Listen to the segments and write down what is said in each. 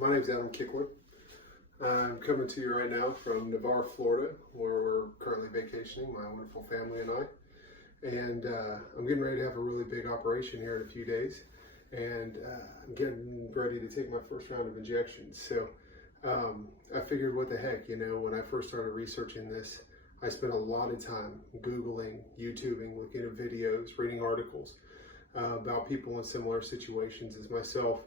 My name's Adam Kickler. I'm coming to you right now from Navarre, Florida, where we're currently vacationing, my wonderful family and I. And I'm getting ready to have a really big operation here in a few days. And I'm getting ready to take my first round of injections. So I figured, what the heck, when I first started researching this, I spent a lot of time Googling, YouTubing, looking at videos, reading articles about people in similar situations as myself,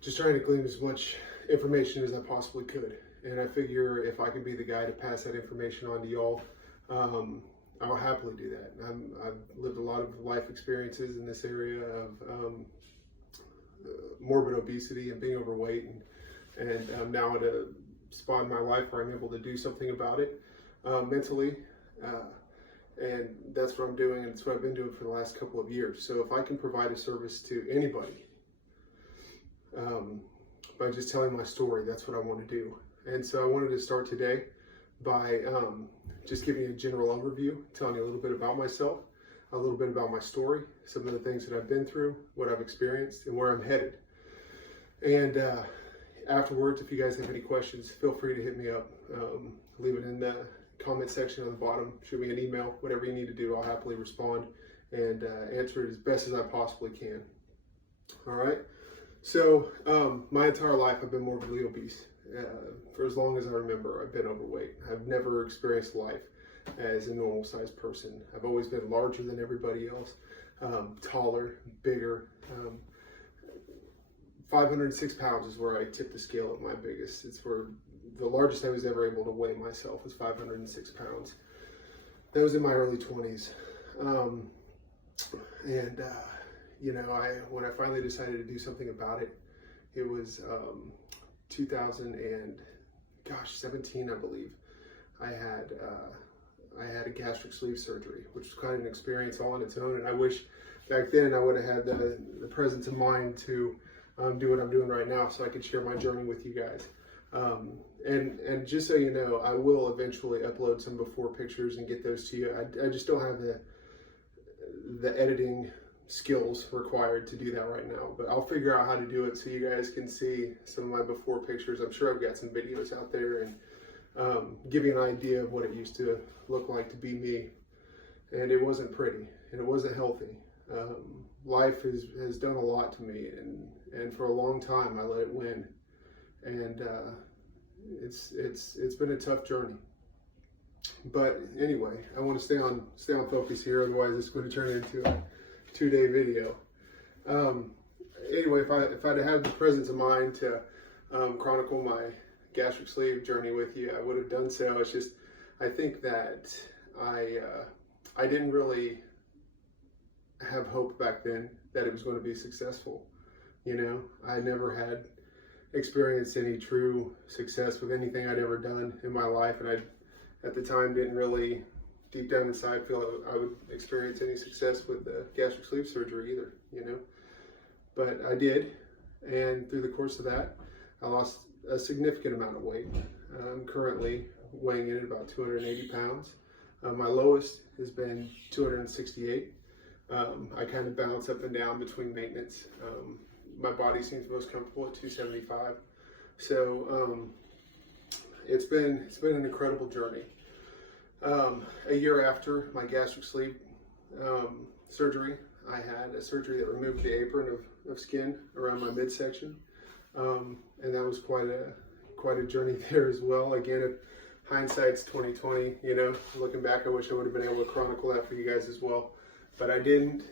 just trying to glean as much information as I possibly could. And I figure if I can be the guy to pass that information on to y'all, I'll happily do that. I've lived a lot of life experiences in this area of morbid obesity and being overweight, and I'm now at a spot in my life where I'm able to do something about it mentally, and that's what I'm doing, and it's what I've been doing for the last couple of years. So if I can provide a service to anybody by just telling my story, that's what I want to do. And so I wanted to start today by just giving you a general overview, telling you a little bit about myself, a little bit about my story, some of the things that I've been through, what I've experienced, and where I'm headed. And afterwards, if you guys have any questions, feel free to hit me up. Leave it in the comment section on the bottom, shoot me an email, whatever you need to do, I'll happily respond and answer it as best as I possibly can. All right. So my entire life I've been morbidly obese. For as long as I remember, I've been overweight. I've never experienced life as a normal sized person. I've always been larger than everybody else, taller, bigger. 506 pounds is where I tipped the scale at my biggest. It's where the largest I was ever able to weigh myself was 506 pounds. That was in my early 20s. When I finally decided to do something about it, it was 2017, I believe. I had a gastric sleeve surgery, which was quite an experience all on its own. And I wish back then I would have had the presence of mind to do what I'm doing right now, so I could share my journey with you guys. And just so you know, I will eventually upload some before pictures and get those to you. I just don't have the editing skills required to do that right now, but I'll figure out how to do it so you guys can see some of my before pictures. I'm sure I've got some videos out there, and give you an idea of what it used to look like to be me. And it wasn't pretty, and it wasn't healthy. Life has done a lot to me, and for a long time I let it win, and it's been a tough journey. But anyway, I want to stay on focus here, otherwise it's going to turn into a 2-day video. Anyway, if I'd had the presence of mind to chronicle my gastric sleeve journey with you, I would have done so. It's just, I think that I didn't really have hope back then that it was going to be successful. I never had experienced any true success with anything I'd ever done in my life, and I, at the time, didn't really, deep down inside, feel I would experience any success with the gastric sleeve surgery either, But I did, and through the course of that, I lost a significant amount of weight. I'm currently weighing in at about 280 pounds. My lowest has been 268. I kind of bounce up and down between maintenance. My body seems most comfortable at 275. So it's been an incredible journey. A year after my gastric sleeve surgery, I had a surgery that removed the apron of skin around my midsection, and that was quite a journey there as well. Again, if hindsight's 2020, looking back, I wish I would have been able to chronicle that for you guys as well, but I didn't.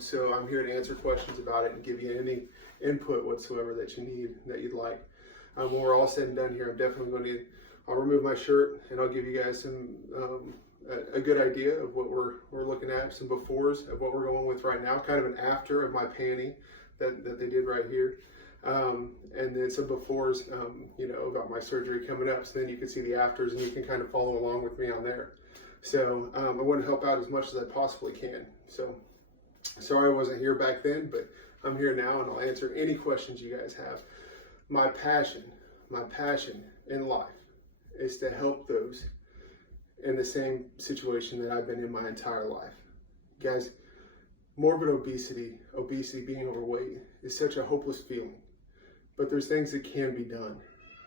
So I'm here to answer questions about it and give you any input whatsoever that you need, that you'd like. When we're all said and done here, I'm definitely I'll remove my shirt and I'll give you guys some a good idea of what we're looking at, some befores of what we're going with right now, kind of an after of my panni that they did right here, and then some befores, about my surgery coming up. So then you can see the afters and you can kind of follow along with me on there. So I want to help out as much as I possibly can. So sorry I wasn't here back then, but I'm here now, and I'll answer any questions you guys have. My passion in life is to help those in the same situation that I've been in my entire life. Guys, morbid obesity, being overweight, is such a hopeless feeling. but there's things that can be done.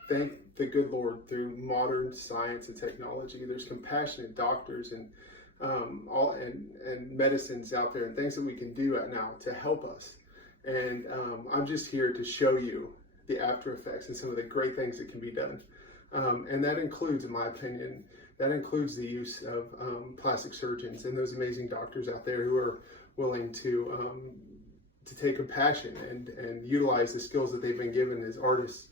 Thank the good Lord, through modern science and technology, there's compassionate doctors and medicines out there and things that we can do now to help us. And I'm just here to show you the after effects and some of the great things that can be done. And that includes, in my opinion, that includes the use of plastic surgeons and those amazing doctors out there who are willing to take compassion and utilize the skills that they've been given as artists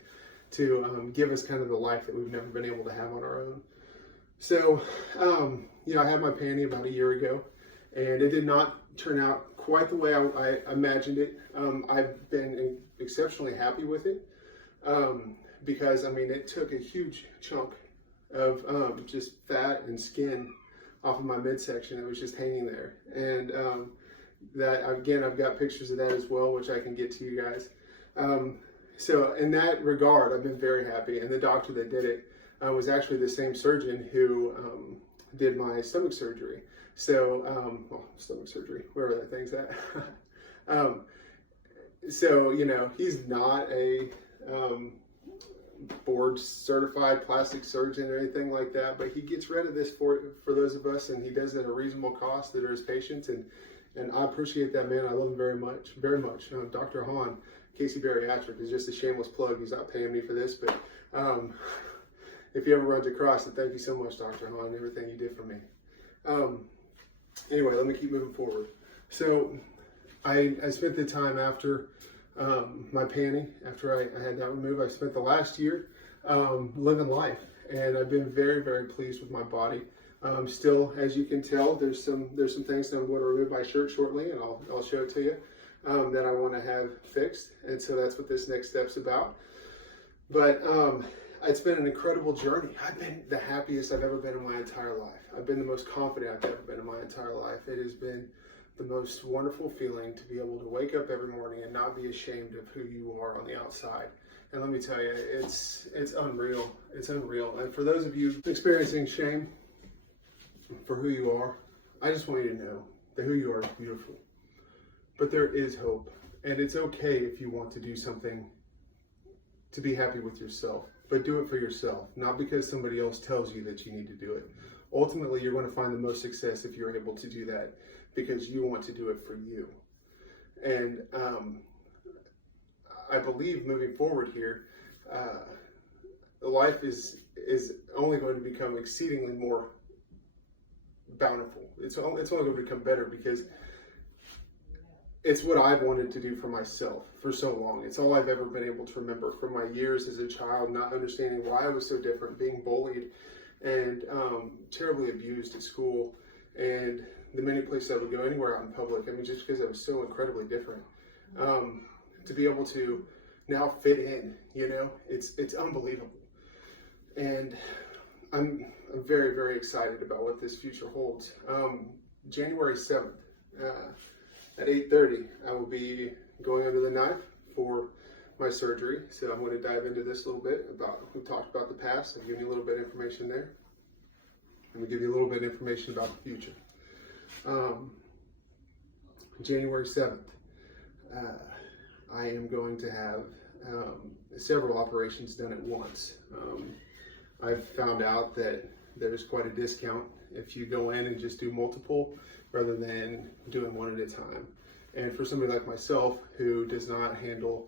to give us kind of the life that we've never been able to have on our own. So, I had my panni about a year ago, and it did not turn out quite the way I imagined it. I've been exceptionally happy with it because, it took a huge chunk of just fat and skin off of my midsection that was just hanging there. And that, again, I've got pictures of that as well, which I can get to you guys. So in that regard, I've been very happy. And the doctor that did it was actually the same surgeon who did my stomach surgery. So, stomach surgery, where are that things at? So, he's not a board certified plastic surgeon or anything like that, but he gets rid of this for those of us, and he does it at a reasonable cost that are his patients. And I appreciate that man. I love him very much, very much. Dr. Hahn, Casey Bariatric, is just a shameless plug. He's not paying me for this, but if he ever runs across it, thank you so much, Dr. Hahn, everything you did for me. Anyway, let me keep moving forward. So I spent the time after my panni, after I had that removed, I spent the last year living life, and I've been very, very pleased with my body. Still, as you can tell, there's some things that I'm going to remove my shirt shortly, and I'll show it to you, that I want to have fixed. And so that's what this next step's about. But it's been an incredible journey. I've been the happiest I've ever been in my entire life. I've been the most confident I've ever been in my entire life. It has been the most wonderful feeling to be able to wake up every morning and not be ashamed of who you are on the outside. And let me tell you, it's unreal. It's unreal. And for those of you experiencing shame for who you are, I just want you to know that who you are is beautiful. But there is hope. And it's okay if you want to do something to be happy with yourself, but do it for yourself, not because somebody else tells you that you need to do it. Ultimately, you're going to find the most success if you're able to do that because you want to do it for you. And I believe moving forward here, life is only going to become exceedingly more bountiful. It's only going to become better because it's what I've wanted to do for myself for so long. It's all I've ever been able to remember from my years as a child, not understanding why I was so different, being bullied and terribly abused at school, and the many places I would go anywhere out in public. Just because I was so incredibly different. To be able to now fit in, it's unbelievable. And I'm very, very excited about what this future holds. January 7th, at 8:30, I will be going under the knife for my surgery. So I'm going to dive into this a little bit we talked about the past. I'll give you a little bit of information there. I'm going to give you a little bit of information about the future. January 7th, I am going to have several operations done at once. I've found out that there's quite a discount if you go in and just do multiple rather than doing one at a time. And for somebody like myself who does not handle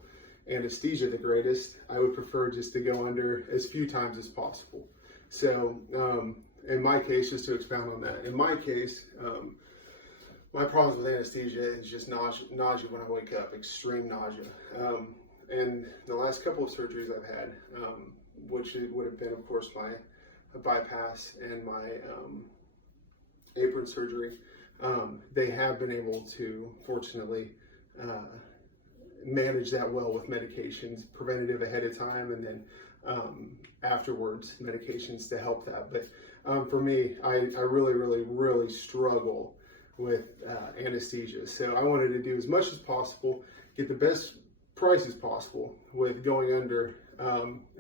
anesthesia the greatest, I would prefer just to go under as few times as possible. So in my case, just to expound on that, in my case, my problems with anesthesia is just nausea when I wake up, extreme nausea. And the last couple of surgeries I've had, which would have been, of course, my bypass and my apron surgery, they have been able to, fortunately, manage that well with medications, preventative ahead of time, and then afterwards medications to help that. But for me, I really, really, really struggle with anesthesia. So I wanted to do as much as possible, get the best price as possible with going under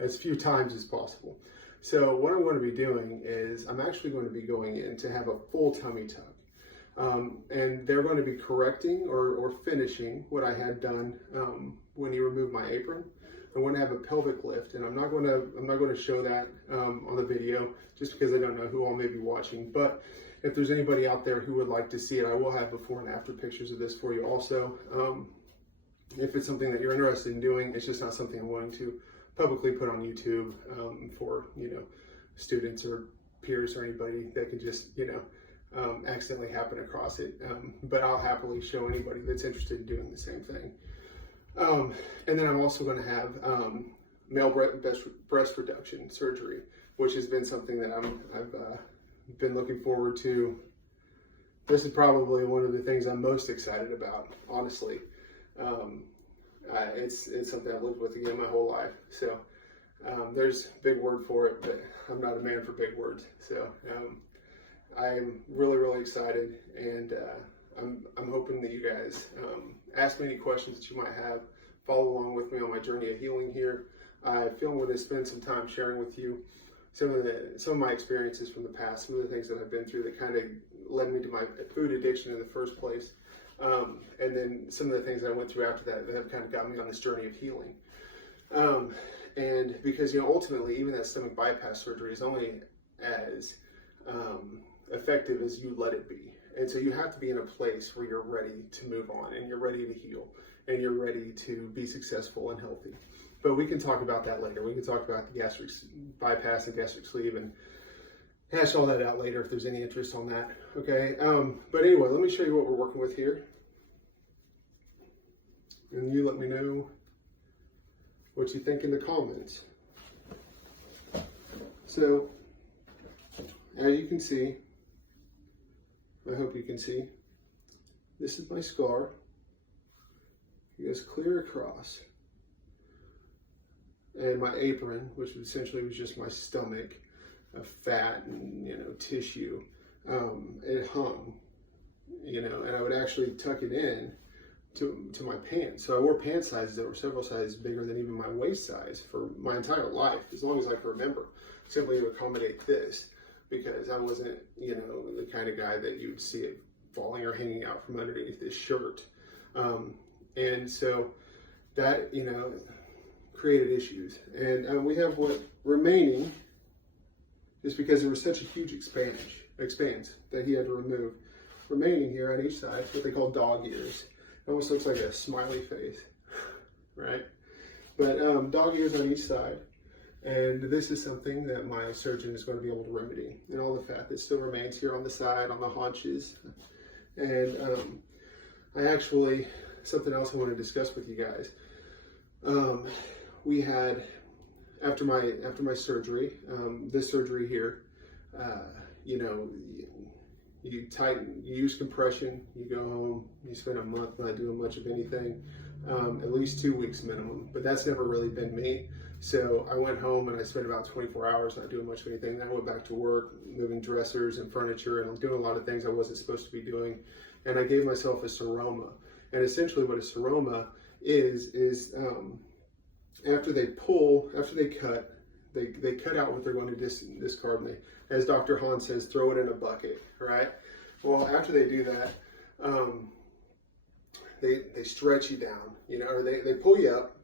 as few times as possible. So what I'm going to be doing is I'm actually going to be going in to have a full tummy tuck. And they're going to be correcting or finishing what I had done when you remove my apron. I want to have a pelvic lift, and I'm not going to show that on the video just because I don't know who all may be watching. But if there's anybody out there who would like to see it, I will have before and after pictures of this for you also. If it's something that you're interested in doing, it's just not something I'm willing to publicly put on YouTube for, you know, students or peers or anybody that could just, you know, accidentally happen across it. But I'll happily show anybody that's interested in doing the same thing. And then I'm also going to have male breast reduction surgery, which has been something that I've been looking forward to. This is probably one of the things I'm most excited about, honestly. It's something I've lived with again my whole life. So there's a big word for it, but I'm not a man for big words. So I'm really excited, and I'm hoping that you guys ask me any questions that you might have. Follow along with me on my journey of healing here. I feel I'm going to spend some time sharing with you some of my experiences from the past, some of the things that I've been through that kind of led me to my food addiction in the first place. And then some of the things that I went through after that have kind of got me on this journey of healing. And because, you know, ultimately, even that stomach bypass surgery is only as effective as you let it be. And so you have to be in a place where you're ready to move on, and you're ready to heal, and you're ready to be successful and healthy. But we can talk about that later. We can talk about the gastric bypass and gastric sleeve and hash all that out later if there's any interest on that. Okay. But anyway, let me show you what we're working with here. And you let me know what you think in the comments. So, as you can see, I hope you can see, this is my scar. It goes clear across. And my apron, which essentially was just my stomach, fat and, you know, tissue, it hung, you know, and I would actually tuck it in to my pants. So I wore pant sizes that were several sizes bigger than even my waist size for my entire life, as long as I can remember, simply to accommodate this, because I wasn't, you know, the kind of guy that you would see it falling or hanging out from underneath this shirt. And so that, you know, created issues. And we have what remaining, just because there was such a huge expanse that he had to remove. Remaining here on each side, what they call dog ears. It almost looks like a smiley face, right? But dog ears on each side. And this is something that my surgeon is going to be able to remedy. And all the fat that still remains here on the side, on the haunches. And I actually, something else I want to discuss with you guys. We had, after my surgery, this surgery here, you know, you tighten, you use compression, you go home, you spend a month not doing much of anything, at least 2 weeks minimum, but that's never really been me. So I went home and I spent about 24 hours not doing much of anything. Then I went back to work, moving dressers and furniture, and doing a lot of things I wasn't supposed to be doing. And I gave myself a seroma. And essentially what a seroma is after they cut, they cut out what they're going to discard, and they, as Dr. Hahn says, throw it in a bucket, right? Well, after they do that, they stretch you down, you know, or they pull you up.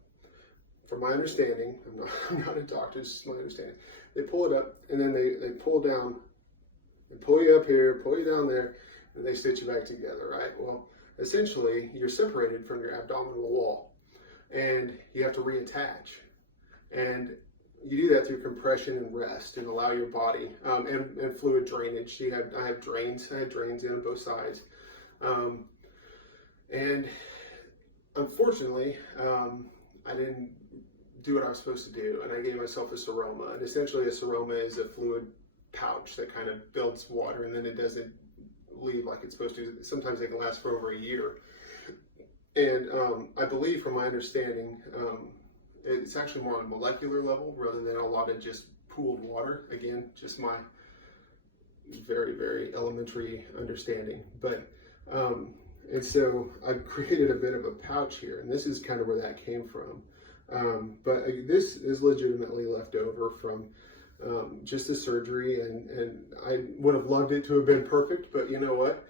From my understanding, I'm not a doctor, this is my understanding. They pull it up, and then they pull down, they pull you up here, pull you down there, and they stitch you back together, right? Well, essentially, you're separated from your abdominal wall, and you have to reattach. And you do that through compression and rest, and allow your body, and fluid drainage. I had drains in on both sides. And unfortunately, I didn't do what I was supposed to do, and I gave myself a seroma. And essentially a seroma is a fluid pouch that kind of builds water, and then it doesn't leave like it's supposed to. Sometimes they can last for over a year. And I believe, from my understanding, it's actually more on a molecular level rather than a lot of just pooled water. Again, just my very elementary understanding. But and so I created a bit of a pouch here, and this is kind of where that came from. But this is legitimately left over from just the surgery, and I would have loved it to have been perfect, but you know what?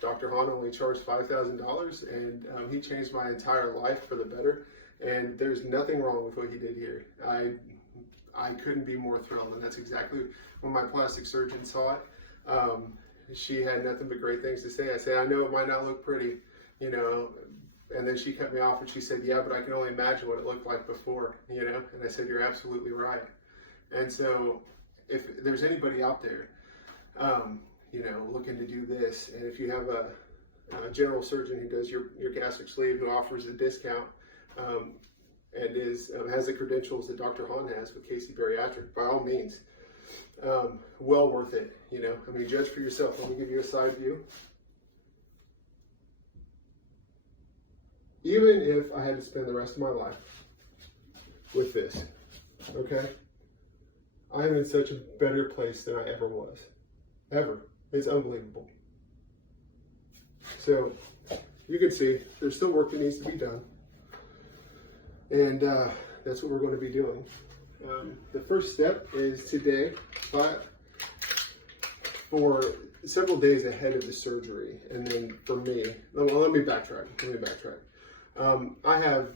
Dr. Hahn only charged $5,000, and he changed my entire life for the better. And there's nothing wrong with what he did here. I couldn't be more thrilled, and that's exactly when my plastic surgeon saw it. She had nothing but great things to say. I said, I know it might not look pretty, you know, and then she cut me off and she said, yeah, but I can only imagine what it looked like before, you know, and I said, you're absolutely right. And so if there's anybody out there, you know, looking to do this, and if you have a general surgeon who does your gastric sleeve, who offers a discount, and has the credentials that Dr. Hahn has with Casey Bariatric, by all means, well worth it. You know, I mean, judge for yourself. Let me give you a side view. Even if I had to spend the rest of my life with this, okay, I'm in such a better place than I ever was. Ever. It's unbelievable. So, you can see there's still work that needs to be done. And that's what we're going to be doing. The first step is today, for several days ahead of the surgery, and then for me, let me backtrack. I have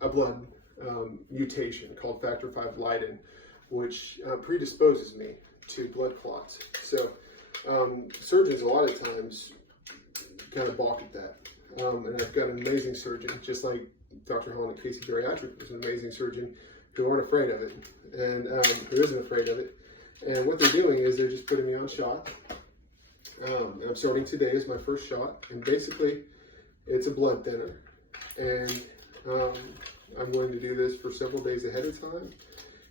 a blood mutation called factor V Leiden, which predisposes me to blood clots. So surgeons a lot of times kind of balk at that. And I've got an amazing surgeon, just like Dr. Hahn at Casey Bariatric was an amazing surgeon, who aren't afraid of it, and who isn't afraid of it. And what they're doing is they're just putting me on a shot. I'm starting today as my first shot, and basically it's a blood thinner. And I'm going to do this for several days ahead of time,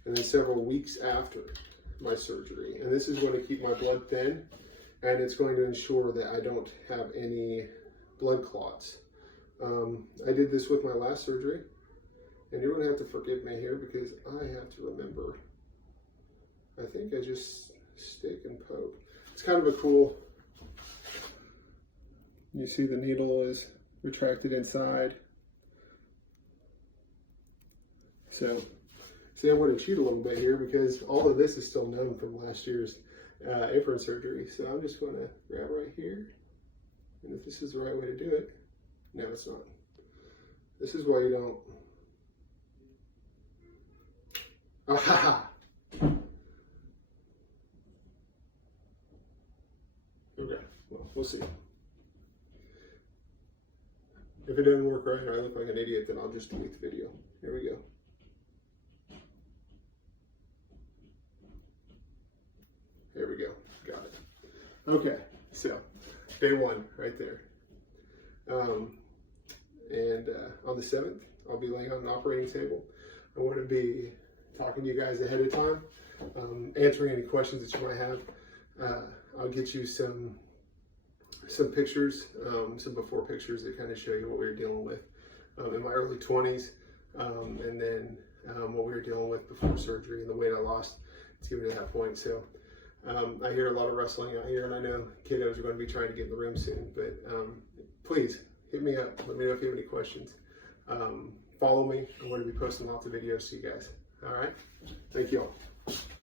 and then several weeks after my surgery. And this is going to keep my blood thin, and it's going to ensure that I don't have any blood clots. I did this with my last surgery, and you're going to have to forgive me here because I have to remember. I think I just stick and poke. It's kind of a cool, you see the needle is retracted inside. So, see, I want to cheat a little bit here because all of this is still known from last year's apron surgery. So I'm just going to grab right here. And if this is the right way to do it, no, it's not. This is why you don't. Aha! Okay, well, we'll see. If it doesn't work right or I look like an idiot, then I'll just delete the video. Here we go. There we go. Got it. Okay, so day one right there. On the 7th, I'll be laying on an operating table. I want to be talking to you guys ahead of time, answering any questions that you might have. I'll get you some pictures, some before pictures that kind of show you what we were dealing with in my early 20s, and then what we were dealing with before surgery and the weight I lost to get to that point. So I hear a lot of wrestling out here, and I know kiddos are going to be trying to get in the room soon, but please hit me up. Let me know if you have any questions. Follow me. I'm going to be posting lots of videos to you guys. All right. Thank you all.